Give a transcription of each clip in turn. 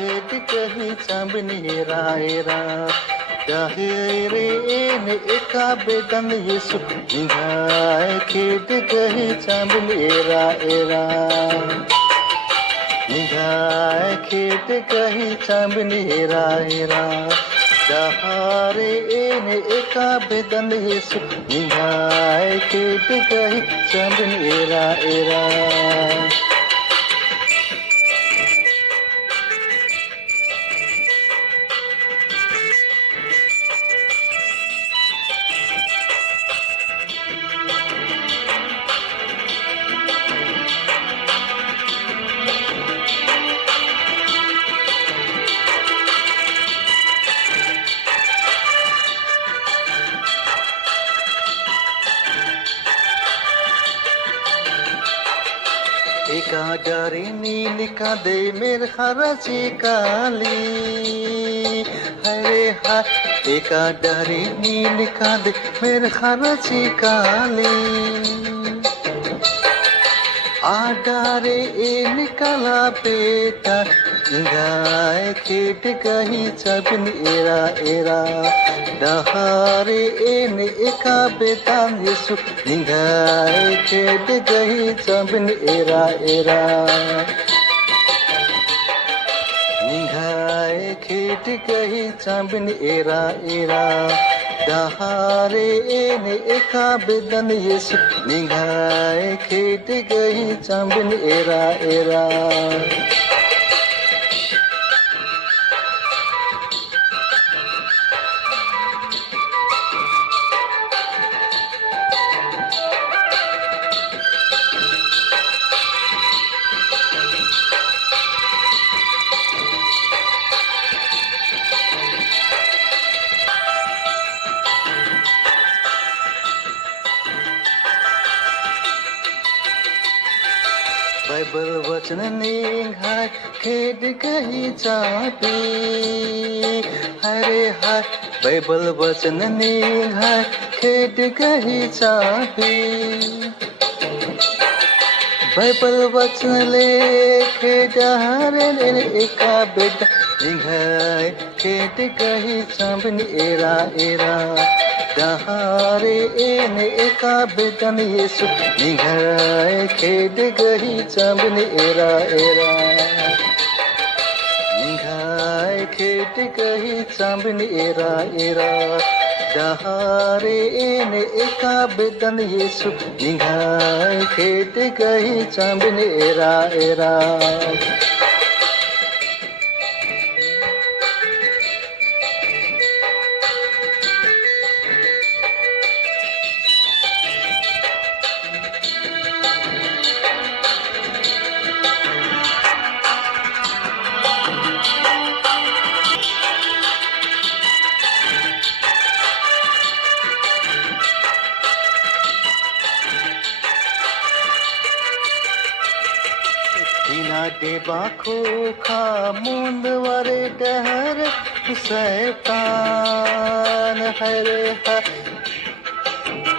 खेत कहीं चांदनी रायरा रे ने एका बेदन येसु निगाय खेत कहीं चांदनी रायरा निगाय खेत कहीं चांदनी रायरा रे ने एका बेदन येसु निगाय खेत कहीं चांदनी रायरा एका डारिनी निका दे मेर हराची काली हरे हा एका डारिनी निका दे मेर हराची काली आडारे ए निकाला बेटा गाय खेत कहीं चबन एरा एरा डहारे एन एका बेटा येसु गाय खेत कहीं चबन एरा एरा निघाए खेत कहीं चबन एरा एरा डहारे एन एका बेदन येसु निघाए खेत कहीं चबन एरा एरा बाइबल वचन निघाय खेत कहीं चापी हरे हाय बाइबल वचन निघाय खेत कहीं चापी बाइबल वचन लेखे डहारे एका बेटा निघाय खेत कहीं चांबन एरा एरा डहारे एन एका बेदन येसु निघाय खेत कहीं चांबन एरा एरा निघाय खेत कहीं चांबन एरा एरा डहारे एन एका बेदन येसु निघाय खेत कहीं चांबन एरा एरा दे बाखो खा मुंद वरे डहर शैतान हरे हा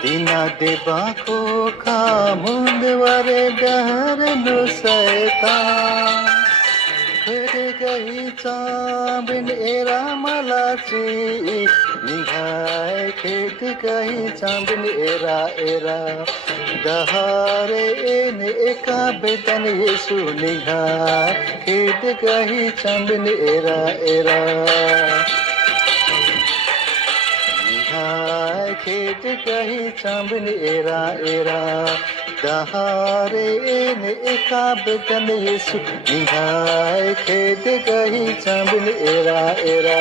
तीना दे बाखो खा मुंद वरे डहर नु शैतान फिर गई चांबिन एरा मलाची निघाय खेत कहीं चांबिन एरा एरा डहारे एन एका बेदन येसु निघाय खेत कहीं चांबिन एरा एरा निघाय खेत कहीं चांबिन एरा एरा डहारे एन एका बेदन येसु निघाय खेत कहीं चांबिन एरा एरा